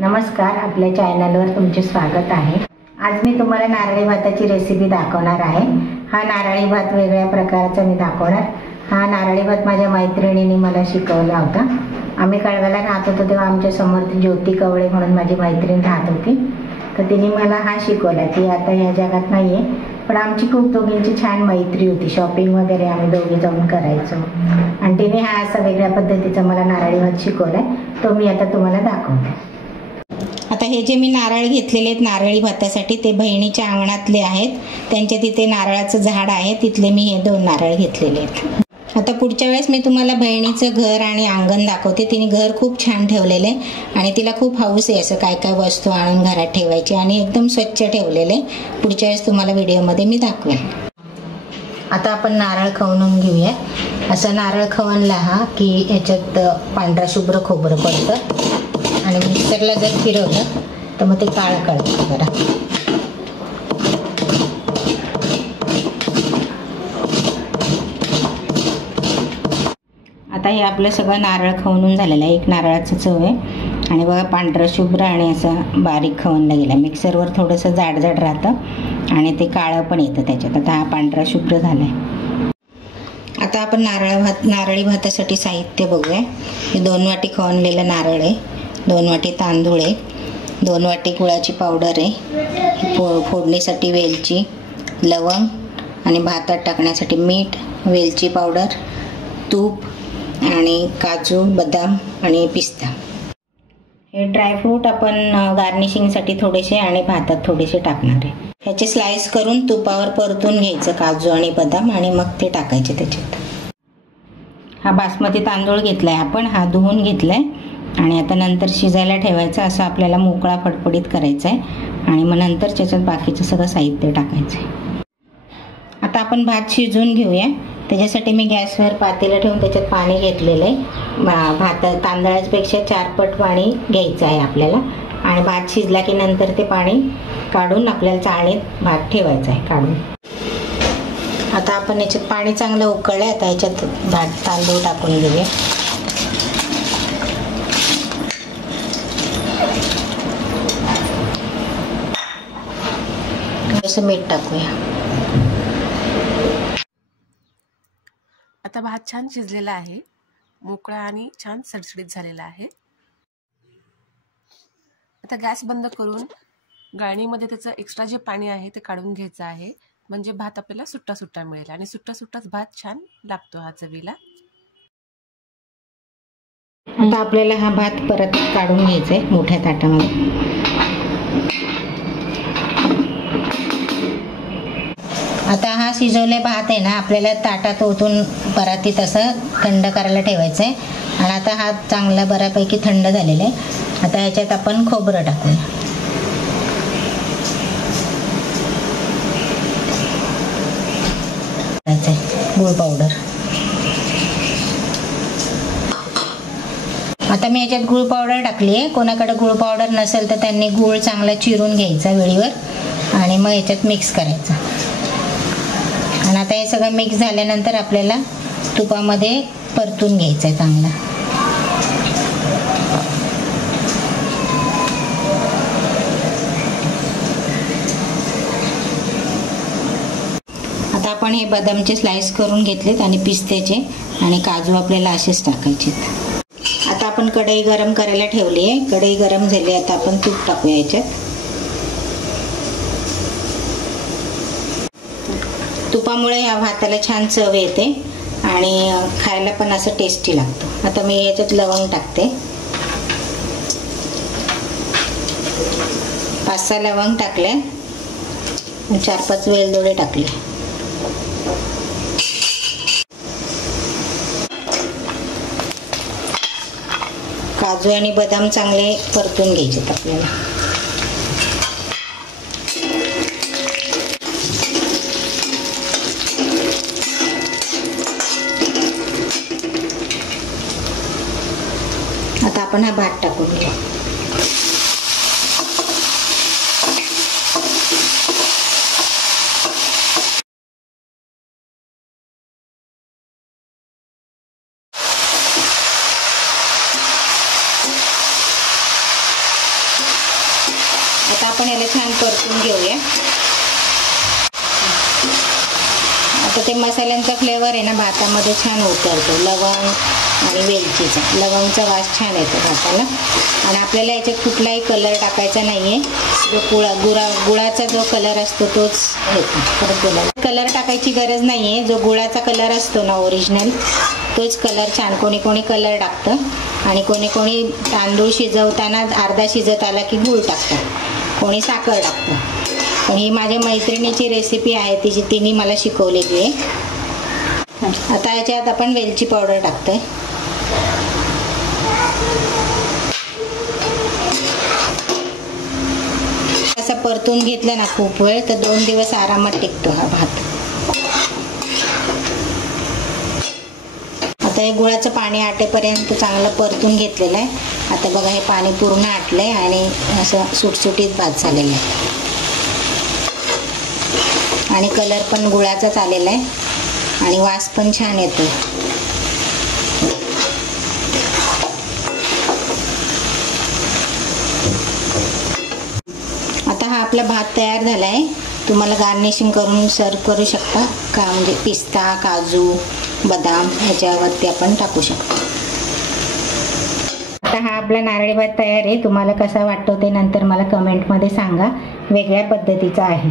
नमस्कार, आपल्या चॅनलवर तुमचे स्वागत आहे। आज मी तुम्हाला नारळी भाताची रेसिपी दाखवणार आहे। हा नारळी भात वेगळ्या प्रकारचा मी दाखवणार। हा नारळी भात माझ्या मैत्रिणीने मला शिकवला होता। आम्ही कळव्याला राहत होतो तेव्हा आमच्या समोर ज्योती कवळे म्हणून माझी मैत्रीण राहत होती, तर तिने मला हा शिकवला। ती आता या जगात नाहीये, पण आमची खूप दोघींची छान मैत्री होती। शॉपिंग वगैरे आम्ही दोघे जाऊन करायचो आणि तिने हा असा वेगळ्या पद्धतीचा मला नारळी भात शिकवलाय, तो मी आता तुम्हाला दाखवते। आता हे जे मी नारळ घेतलेले आहेत नारळी भातासाठी ते बहिणीच्या अंगणातले आहेत। त्यांच्या तिथे नारळाचं झाड आहे, तिथले मी हे 2 नारळ घेतलेले आहेत। आता पुढच्या वेळेस मी तुम्हाला बहिणीचं घर आणि अंगण दाखवते। तिने घर खूप छान ठेवलेले आणि तिला खूप हौस आहे असं काय काय वस्तू आणून घरात ठेवायची आणि एकदम स्वच्छ ठेवलेले। पुढच्या वेळेस तुम्हाला व्हिडिओमध्ये मी दाखवेन। आता आपण नारळ खवणून घेऊया। असं नारळ खवणला हा की याच्यात पांढरा शुभ्र खोबरं पडतं आणि मिक्सरला जर फिरवलं तर मग ते काळं कळतं बरं। आता हे आपलं सगळं नारळ खवणून झालेलं आहे। एक नारळाचं चव आहे आणि बघा पांढरं शुभ्र आणि असं बारीक खवणलं गेलं। मिक्सरवर थोडंसं जाडजाड राहतं आणि ते काळं पण येतं त्याच्यात। आता हा पांढरा शुभ्र झाला आहे। आता आपण नारळी भातासाठी साहित्य बघूया। हे 2 वाटी खवणलेलं नारळ आहे, 2 वाटी तांदूळ आहे, 2 वाटी गुळाची पावडर आहे, फोडणीसाठी वेलची, लवंग आणि भातात टाकण्यासाठी मीठ, वेलची पावडर, तूप आणि काजू, बदाम आणि पिस्ता। हे ड्रायफ्रूट आपण गार्निशिंगसाठी थोडेसे आणि भातात थोडेसे टाकणार आहे। ह्याचे स्लाइस करून तुपावर परतून घ्यायचं काजू आणि बदाम आणि मग ते टाकायचे त्याच्यात। हा बासमती तांदूळ घेतलाय आपण, हा धुवून घेतलाय आणि आता नंतर शिजायला ठेवायचं। असं आपल्याला मोकळा फडफडीत करायचा आहे आणि मग नंतर त्याच्यात बाकीचं सगळं साहित्य टाकायचं आहे। आता आपण भात शिजवून घेऊया। त्याच्यासाठी मी गॅसवर पातेलं ठेवून त्याच्यात पाणी घेतलेलं आहे। तांदळापेक्षा 4 पट पाणी घ्यायचं आहे आपल्याला आणि भात शिजला की नंतर ते पाणी काढून आपल्याला चाळणीत भात ठेवायचा आहे काढून। आता आपण याच्यात पाणी चांगलं उकळलंय, आता याच्यात भात तांदूळ टाकून घेऊया। असं मीठ टाकूया। आता भात छान शिजलेला आहे, मोकळा आणि छान सडसडीत झालेला आहे। आता गॅस बंद करून गाळणीमध्ये त्याचं एक्स्ट्रा जे पाणी आहे ते काढून घ्यायचं आहे, म्हणजे भात आपल्याला सुट्टा सुट्टा मिळेल आणि सुट्टा सुट्टाच भात छान लागतो हा चवीला। आता आपल्याला हा भात परत काढून घ्यायचा आहे मोठ्या ताटामध्ये। आता हा शिजवले भात आहे ना आपल्याला ताटात ओतून परातीत असं थंड करायला ठेवायचं आहे आणि आता हा चांगला बऱ्यापैकी थंड झालेला आहे। आता ह्याच्यात आपण खोबरं टाकूया। गूळ पावडर। आता मी याच्यात गूळ पावडर टाकली आहे। कोणाकडे गूळ पावडर नसेल तर त्यांनी गूळ चांगला चिरून घ्यायचा वेळीवर आणि मग याच्यात मिक्स करायचं आणि आता हे सगळं मिक्स झाल्यानंतर आपल्याला तुपामध्ये परतून घ्यायचं आहे चांगलं। आता आपण हे बदामचे स्लाइस करून घेतलेत आणि पिस्त्याचे आणि काजू आपल्याला असेच टाकायचे। आता आपण कढई गरम करायला ठेवली आहे। कढई गरम झाली, आता आपण तूप टाकूया याच्यात। तुपामुळे या भाताला छान चव येते आणि खायला पण असं टेस्टी लागतं। आता मी याच्यात लवंग टाकते, 5-6 लवंग टाकले, 4-5 वेलदोडे टाकले। काजू आणि बदाम चांगले परतून घ्यायचे आपल्याला। आता आपण हा भात टाकून घेऊ। आपण याला छान परतून घेऊया. आता ते मसाल्यांचा फ्लेवर आहे ना भातामध्ये छान उतरतो. लवंग आणि वेलचीचा, लवंगचा वास छान येतो भाताला. आणि आपल्याला याच्यात कुठलाही कलर टाकायचा नाही आहे. जो गुळाचा जो कलर असतो तोच येतो. परत गुळाला कलर टाकायची गरज नाही आहे. जो गुळाचा कलर असतो ना ओरिजिनल तोच कलर छान. कोणी कोणी कलर टाकतं आणि कोणी कोणी तांदूळ शिजवताना अर्धा शिजत आला की गूळ टाकतं, कोणी साखर टाकतं. पण ही माझ्या मैत्रिणीची रेसिपी आहे, तिने मला शिकवलेली आहे. आता याच्यात आपण वेलची पावडर टाकतोय. असं परतून घेतलं ना खूप वेळ तर 2 दिवस आरामात टिकतो हा भात. आता हे गुळाचं पाणी आटेपर्यंत चांगलं परतून घेतलेलं आहे. आता बघा हे पाणी पूर्ण आटलंय आणि असं सुटसुटीत भात झालेला आहे आणि कलर पण गुळाचाच आलेला आहे आणि वास पण छान येतो. आता हा आपला भात तयार झाला आहे. तुम्हाला गार्निशिंग करून सर्व करू शकता का, म्हणजे पिस्ता, काजू, बदाम ह्याच्यावरती आपण टाकू शकतो. आता हा आपला नारळी भात तयार आहे. तुम्हाला कसा वाटतो ते नंतर मला कमेंटमध्ये सांगा. वेगळ्या पद्धतीचा आहे.